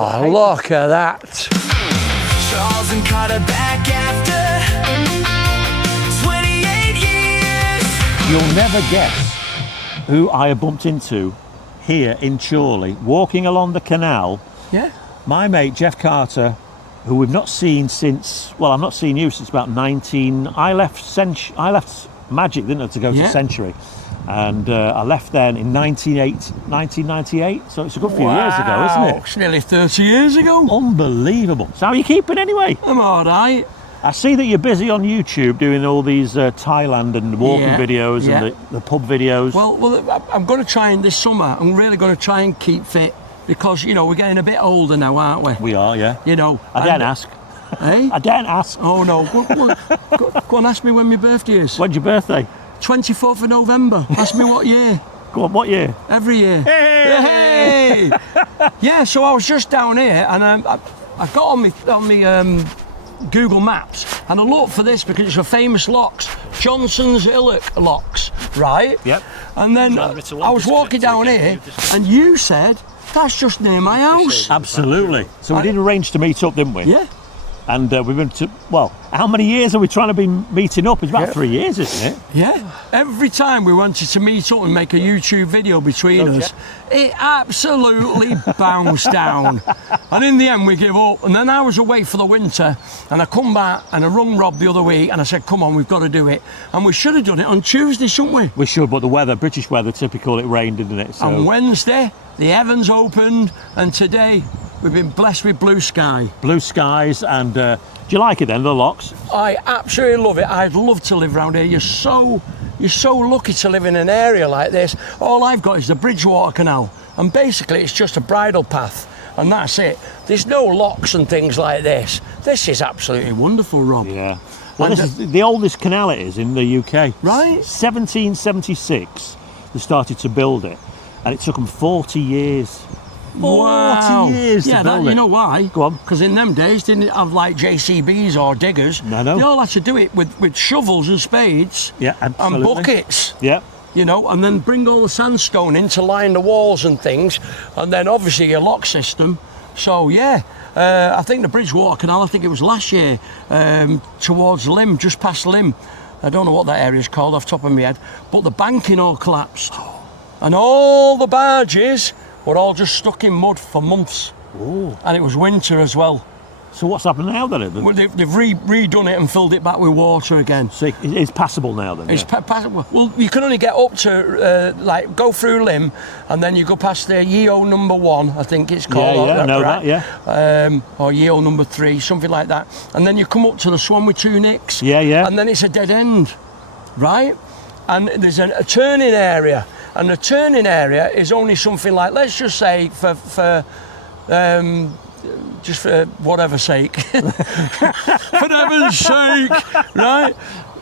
Oh, look at that. Charles and Carter back after 28 years. You'll never guess who I have bumped into here in Chorley, walking along the canal. Yeah. My mate Geoff Carter, who we've not seen since, well, I've not seen you since about 19. I left Magic, didn't I, to go to Century. And I left then in 1998, so it's a good few years ago, isn't it? It's nearly 30 years ago. Unbelievable. So how are you keeping anyway? I'm all right. I see that you're busy on YouTube doing all these Thailand and walking videos and the pub videos. Well, I'm going to try, and this summer, I'm really going to try and keep fit because, you know, we're getting a bit older now, aren't we? We are, yeah. You know. I daren't ask. Eh? I daren't ask. Oh, no. Go on, ask me when my birthday is. When's your birthday? 24th of November. Ask me what year. Go on, what year? Every year. Hey! Yeah, so I was just down here and I got on my Google Maps and I looked for this because it's for famous locks, Johnson's Illock locks, right? Yep. And then I was walking down here and you said, that's just near my house. Absolutely. So we did arrange to meet up, didn't we? Yeah. And we've been to, well, how many years are we trying to be meeting up? It's about 3 years, isn't it? Yeah. Every time we wanted to meet up and make a YouTube video between us, it absolutely bounced down. And in the end, we give up. And then I was away for the winter, and I come back and I rung Rob the other week, and I said, come on, we've got to do it. And we should have done it on Tuesday, shouldn't we? We should, but the weather, British weather, typical, it rained, didn't it? So. On Wednesday, the heavens opened, and today, we've been blessed with blue sky. Blue skies, and do you like it then, the locks? I absolutely love it. I'd love to live around here. You're so lucky to live in an area like this. All I've got is the Bridgewater Canal, and basically it's just a bridle path, and that's it. There's no locks and things like this. This is absolutely wonderful, Rob. Yeah. Well, this is the oldest canal it is in the UK. Right. 1776, they started to build it, and it took them 40 years. 40 years to build it. You know why? Go on. Because in them days, they didn't have like JCBs or diggers. No. They all had to do it with shovels and spades. Yeah, absolutely. And buckets. Yeah. You know, and then bring all the sandstone in to line the walls and things. And then obviously your lock system. So yeah, I think the Bridgewater Canal, I think it was last year, towards Lymm, just past Lymm. I don't know what that area's called off the top of my head. But the banking all collapsed. And all the barges were all just stuck in mud for months. Ooh. And it was winter as well. So what's happened now then? Well, they've redone it and filled it back with water again. So it's passable now then? It's passable. Well, you can only get up to, go through Lymm, and then you go past the Yeo number 1, I think it's called. Yeah, I know that, yeah. Or Yeo number 3, something like that. And then you come up to the Swan with 2 nicks. Yeah. And then it's a dead end, right? And there's a turning area. And the turning area is only something like, let's just say, for whatever sake, for heaven's sake, right?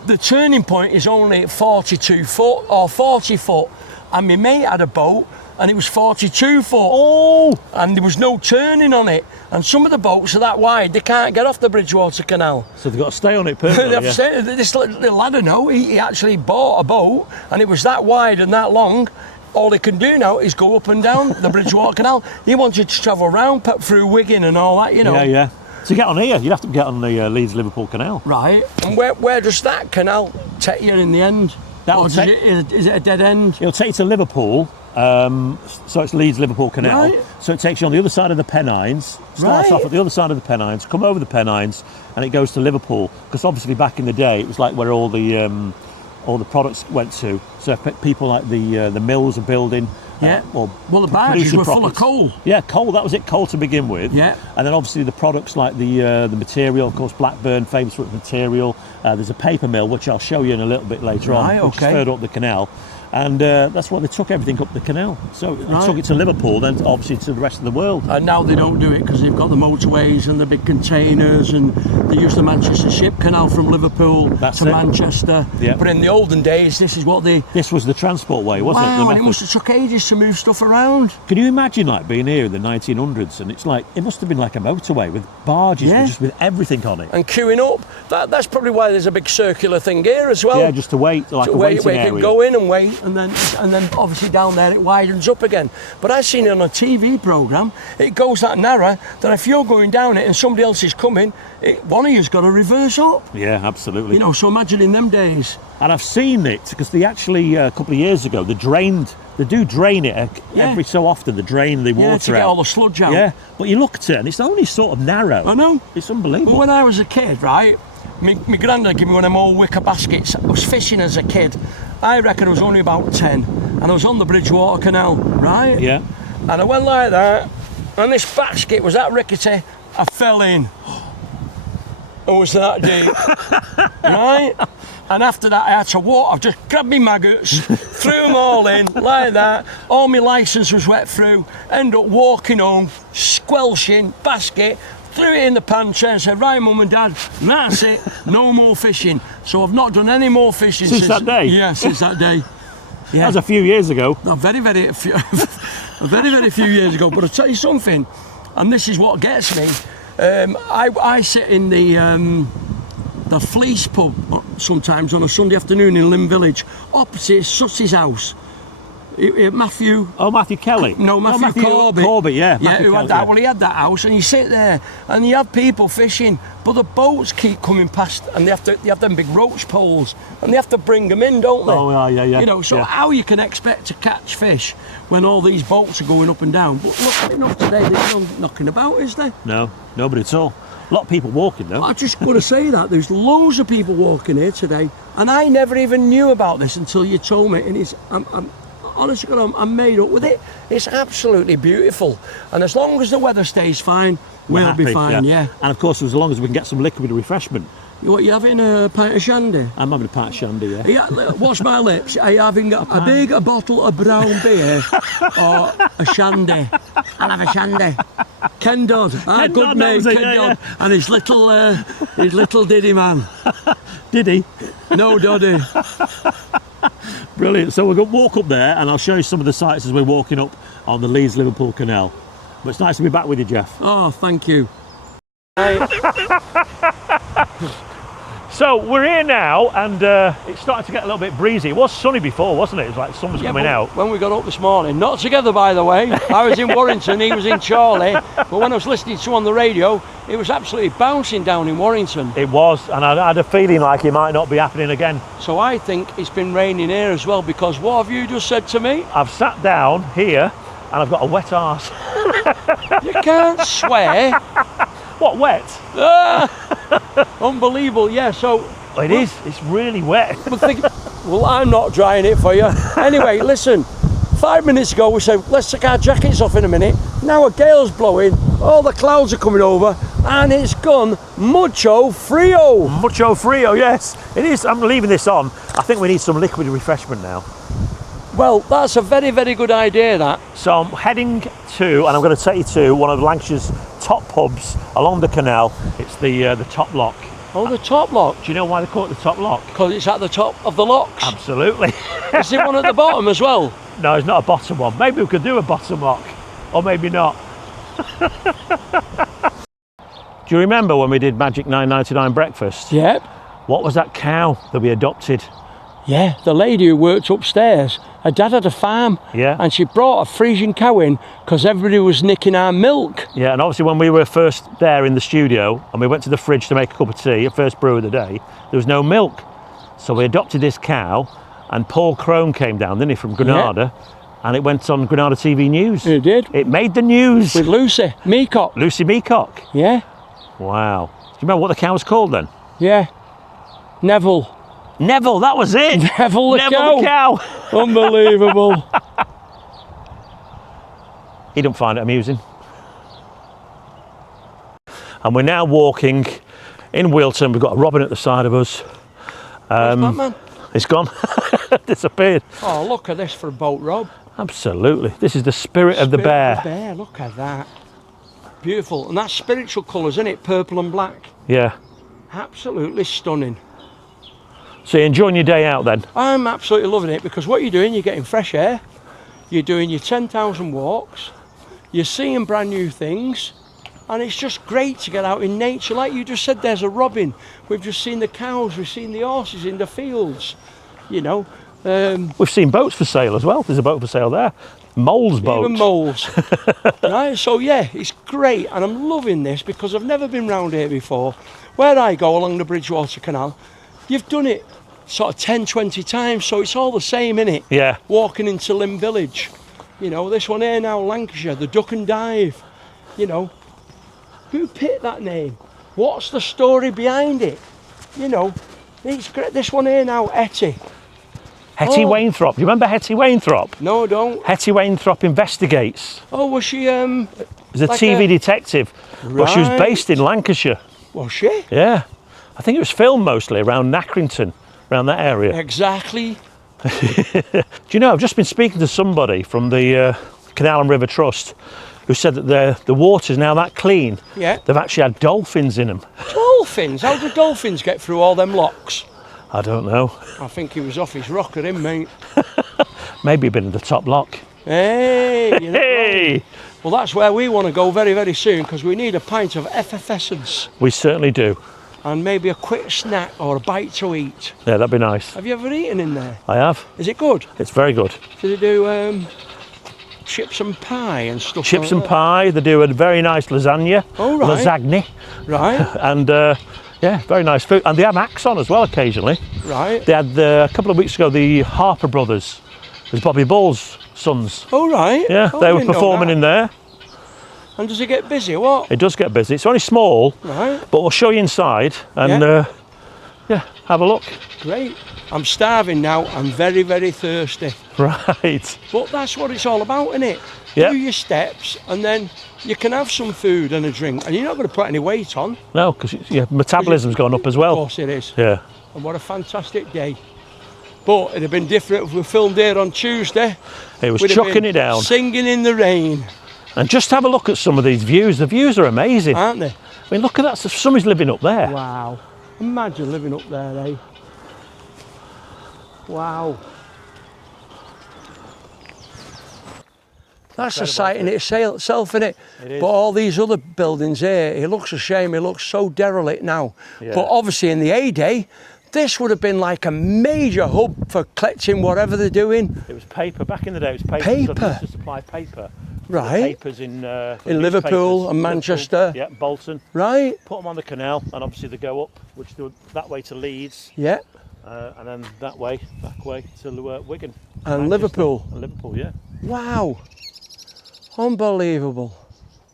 The turning point is only 42 foot or 40 foot. And my mate had a boat and it was 42 foot. Oh! And there was no turning on it. And some of the boats are that wide, they can't get off the Bridgewater Canal. So they've got to stay on it permanently. This little lad I know, he actually bought a boat and it was that wide and that long. All he can do now is go up and down the Bridgewater Canal. He wanted to travel around through Wigan and all that, you know. Yeah. To get on here, you'd have to get on the Leeds Liverpool Canal. Right. And where does that canal take you in the end? Is it a dead end? It'll take you to Liverpool. So it's Leeds Liverpool Canal. Right. So it takes you on the other side of the Pennines. Starts off at the other side of the Pennines, come over the Pennines, and it goes to Liverpool. Because obviously back in the day, it was like where all the products went to. So people like the mills are building. Yeah. Well, the barges were full of coal. Yeah, coal. That was it. Coal to begin with. Yeah. And then obviously the products like the material, of course, Blackburn, famous for its material. There's a paper mill, which I'll show you in a little bit later on, which is further up the canal. And that's why they took everything up the canal. So they took it to Liverpool, then obviously to the rest of the world. And now they don't do it because they've got the motorways and the big containers, and they use the Manchester Ship Canal from Liverpool to Manchester. Yeah. But in the olden days, this is what they... This was the transport way, wasn't it? Wow, and it must have took ages to move stuff around. Can you imagine like being here in the 1900s and it's like, it must have been like a motorway with barges, just with everything on it. And queuing up. That's probably why there's a big circular thing here as well. Yeah, just to wait, like a waiting area. You can go in and wait. and then obviously down there it widens up again. But I've seen it on a TV programme. It goes that narrow that if you're going down it and somebody else is coming, one of you's got to reverse up. Yeah, absolutely. You know, so imagine in them days. And I've seen it because they actually a couple of years ago they do drain it every so often. They drain the water to get out. all the sludge out. Yeah, but you look at it and it's only sort of narrow. I know. It's unbelievable. But when I was a kid, right, my granddad gave me one of them old wicker baskets. I was fishing as a kid. I reckon I was only about 10, and I was on the Bridgewater Canal, right? Yeah. And I went like that, and this basket was that rickety, I fell in. It was that deep, right? And after that I had to walk, I've just grabbed my maggots, threw them all in, like that, all my licence was wet through, end up walking home, squelching, basket, threw it in the pantry and said, right, Mum and Dad, that's it, no more fishing. So I've not done any more fishing since that day? Yeah, since that day. Yeah. That was a few years ago. No, very few years ago. But I'll tell you something, and this is what gets me. I sit in the Fleece pub sometimes on a Sunday afternoon in Lynn Village, opposite Sussie's house. Matthew. Oh, Matthew Kelly. No, Matthew Corbett. Corbett, yeah. Yeah, who had that? Yeah. Well, he had that house, and you sit there, and you have people fishing, but the boats keep coming past, and they have them big roach poles, and they have to bring them in, don't they? Oh, yeah. You know, so how you can expect to catch fish when all these boats are going up and down? But look at enough today, there's no knocking about, is there? No, nobody at all. A lot of people walking though. I just got to say that there's loads of people walking here today, and I never even knew about this until you told me. And honestly, I'm made up with it. It's absolutely beautiful, and as long as the weather stays fine, we'll be fine. Yeah. And of course, as long as we can get some liquid refreshment. What, you having a pint of shandy? I'm having a pint of shandy. Yeah. Watch my lips. Are you having a bottle of brown beer or a shandy? I'll have a shandy. Ken Dodd, our good mate, Ken Dodd, and his little Diddy man. Diddy? No, Doddy. Brilliant. So we're going to walk up there, and I'll show you some of the sights as we're walking up on the Leeds Liverpool Canal. But it's nice to be back with you, Geoff. Oh, thank you. So we're here now, and it's starting to get a little bit breezy. It was sunny before, wasn't it? It was like the sun was coming out. When we got up this morning, not together by the way, I was in Warrington, he was in Chorley, but when I was listening to on the radio, it was absolutely bouncing down in Warrington. It was, and I had a feeling like it might not be happening again. So I think it's been raining here as well, because what have you just said to me? I've sat down here, and I've got a wet arse. You can't swear. What, wet? Unbelievable, yeah, so... It is, it's really wet. Well, I'm not drying it for you. Anyway, listen, 5 minutes ago we said, let's take our jackets off in a minute. Now a gale's blowing, all the clouds are coming over, and it's gone mucho frio. Mucho frio, yes. It is, I'm leaving this on. I think we need some liquid refreshment now. Well, that's a very, very good idea, that. So I'm heading to, and I'm going to take you to one of Lancashire's top pubs along the canal. It's the Top Lock. Oh, the Top Lock. Do you know why they call it the Top Lock? Because it's at the top of the locks. Absolutely. Is there one at the bottom as well? No, it's not a bottom one. Maybe we could do a bottom lock, or maybe not. Do you remember when we did Magic 9.99 breakfast? Yep. What was that cow that we adopted? Yeah, the lady who worked upstairs, her dad had a farm, yeah, and she brought a Frisian cow in because everybody was nicking our milk. Yeah, and obviously when we were first there in the studio and we went to the fridge to make a cup of tea, a first brew of the day, there was no milk. So we adopted this cow, and Paul Crone came down, didn't he, from Granada, and it went on Granada TV News. It did. It made the news. With Lucy Meacock. Lucy Meacock. Yeah. Wow. Do you remember what the cow was called then? Yeah. Neville. Neville, that was it. Neville the cow. Unbelievable. He don't find it amusing. And we're now walking in Wilton. We've got a robin at the side of us. Where's Batman? It's gone. Disappeared. Oh, look at this for a boat, Rob. Absolutely. This is the spirit of the bear. Of the bear, look at that. Beautiful. And that's spiritual colours, isn't it? Purple and black. Yeah. Absolutely stunning. So you're enjoying your day out then? I'm absolutely loving it, because what you're doing, you're getting fresh air, you're doing your 10,000 walks, you're seeing brand new things, and it's just great to get out in nature. Like you just said, there's a robin, we've just seen the cows, we've seen the horses in the fields, you know, We've seen boats for sale as well. There's a boat for sale there. Mole's boat. Even moles. Right, so yeah, it's great, and I'm loving this because I've never been round here before. Where I go along the Bridgewater Canal, you've done it sort of 10, 20 times, so it's all the same, innit? Yeah. Walking into Lynn Village. You know, this one here now, Lancashire, the Duck and Dive. You know, who picked that name? What's the story behind it? You know, it's great. This one here now, Hetty. Hetty Wainthorpe. Do you remember Hetty Wainthorpe? No, I don't. Hetty Wainthorpe Investigates. Oh, was she, As a like TV detective. Well, she was Right. based in Lancashire. was she? Yeah. I think it was filmed mostly around Nackrington, around that area. Exactly. Do you know, I've just been speaking to somebody from the Canal and River Trust who said that the water's now that clean. Yeah. They've actually had dolphins in them. Dolphins? How do dolphins get through all them locks? I don't know. I think he was off his rocker, him, mate. Maybe been in the top lock. Hey, you're not wrong. Hey! Well, that's where we want to go very, very soon because we need a pint of effervescence We certainly do. and maybe a quick snack or a bite to eat. Yeah, that'd be nice. Have you ever eaten in there? I have. Is it good? It's very good. Do they do chips and pie and stuff? Chips like and that? pie. They do a very nice lasagna. Oh, right. Lasagne. Right, And yeah, very nice food. And they have acts on as well occasionally. right. They had a couple of weeks ago the Harper brothers. There's Bobby Bull's sons. Oh, right. Yeah, Oh, they I were didn't know performing that. in there. And does it get busy or what? It does get busy. It's only small, Right, but we'll show you inside and yeah, have a look. great. I'm starving now. I'm very, very thirsty. Right. But that's what it's all about, isn't it? Yep. Do your steps and then you can have some food and a drink and you're not going to put any weight on. No, because your metabolism's gone up as Of well. course it is. Yeah. And what a fantastic day. But it'd have been different if we filmed here on Tuesday. It was We'd have chucking been it down. Singing in the rain, And just have a look at some of these views. The views are amazing. aren't they? I mean, look at that. Somebody's living up there. Wow. Imagine living up there, eh? Wow. That's a sight in itself, isn't it? It is. But all these other buildings here, it looks a shame. It looks so derelict now. Yeah. But obviously in the heyday, this would have been like a major hub for collecting whatever they're doing. It was paper. Back in the day, it was paper. Paper? So they used to supply paper. Right. Papers in Liverpool and Manchester. Yeah, Bolton. Right? Put them on the canal, and obviously they go up, which do that way to Leeds, Yeah. and then that way, back way to Wigan. And Manchester. Liverpool. And Liverpool, yeah. Wow. Unbelievable.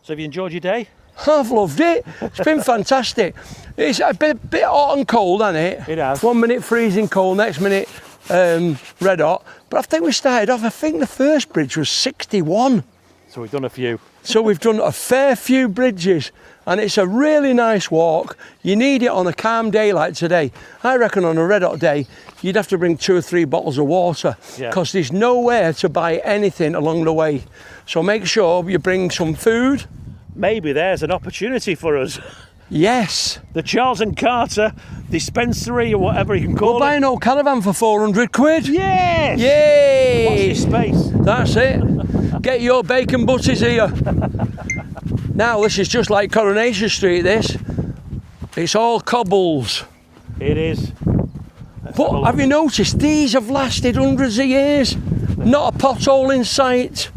So have you enjoyed your day? I've loved it. It's been fantastic. It's been a bit hot and cold, hasn't it? It has. 1 minute freezing cold, next minute red hot. But I think we started off, I think the first bridge was 61. So we've done a few. So we've done a fair few bridges and it's a really nice walk. You need it on a calm day like today. I reckon on a red hot day, you'd have to bring 2 or 3 bottles of water Yeah. because there's nowhere to buy anything along the way. So make sure you bring some food. Maybe there's an opportunity for us. Yes. The Charles and Carter dispensary, or whatever you can call We'll buy it. an old caravan for 400 quid. Yes! Yay! Watch this space. That's it. Get your bacon butties here. Now this is just like Coronation Street, this. It's all cobbles. It is. But have you noticed, these have lasted hundreds of years. Not a pothole in sight.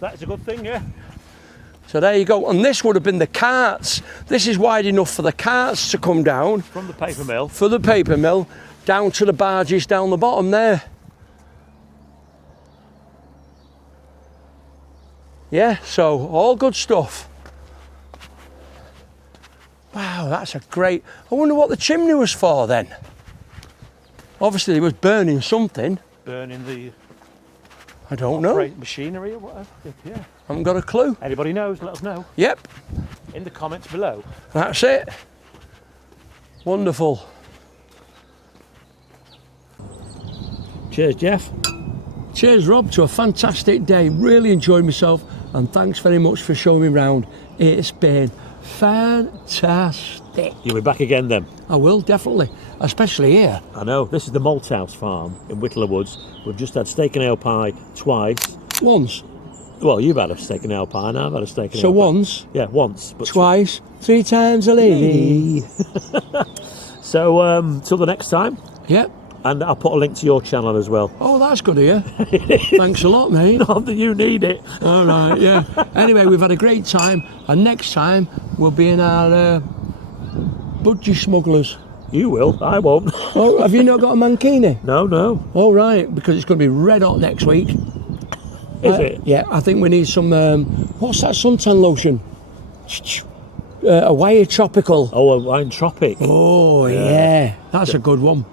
That's a good thing, yeah. So there you go. And this would have been the carts. This is wide enough for the carts to come down, From the paper mill. for the paper mill, down to the barges down the bottom there. Yeah, so all good stuff. Wow, that's a great... I wonder what the chimney was for then. Obviously, it was burning something. Burning the I don't know. machinery or whatever. Yeah. Haven't got a clue. Anybody knows, let us know Yep, in the comments below. that's it. Wonderful. Cheers, Jeff. Cheers, Rob, to a fantastic day. Really enjoyed myself, and thanks very much for showing me round. It's been fantastic. You'll be back again then. I will, definitely, especially here. I know, this is the Malthouse farm in Whittler Woods. We've just had steak and ale pie twice. Once, Well, you've had a steak and ale pie and I've had a steak and so ale pie. once, Yeah, once. But twice, 3 times a lady. So, till the next time, Yep, And I'll put a link to your channel as well. Oh, that's good of you. Thanks a lot, mate. Not that you need it. All right, yeah. Anyway, we've had a great time, and next time we'll be in our budgie smugglers. You will, I won't. Oh, have you not got a mankini? No. All right, because it's going to be red hot next week. Is it? Yeah, I think we need some, what's that suntan lotion? Hawaii Tropical. Oh, a wine tropic. Oh, yeah. That's a good one.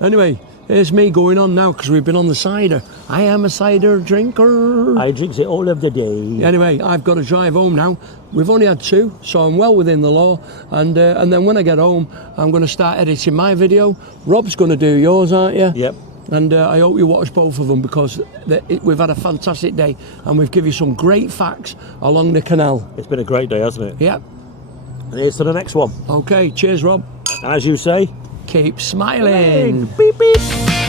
Anyway, here's me going on now because we've been on the cider. I am a cider drinker. I drinks it all of the day. Anyway, I've got to drive home now. We've only had 2, so I'm well within the law. And then when I get home, I'm going to start editing my video. Rob's going to do yours, aren't you? Yep. And I hope you watch both of them because we've had a fantastic day and we've given you some great facts along the canal. It's been a great day, hasn't it? Yep. And here's to the next one. Okay, cheers, Rob. As you say, Keep smiling. beep beep.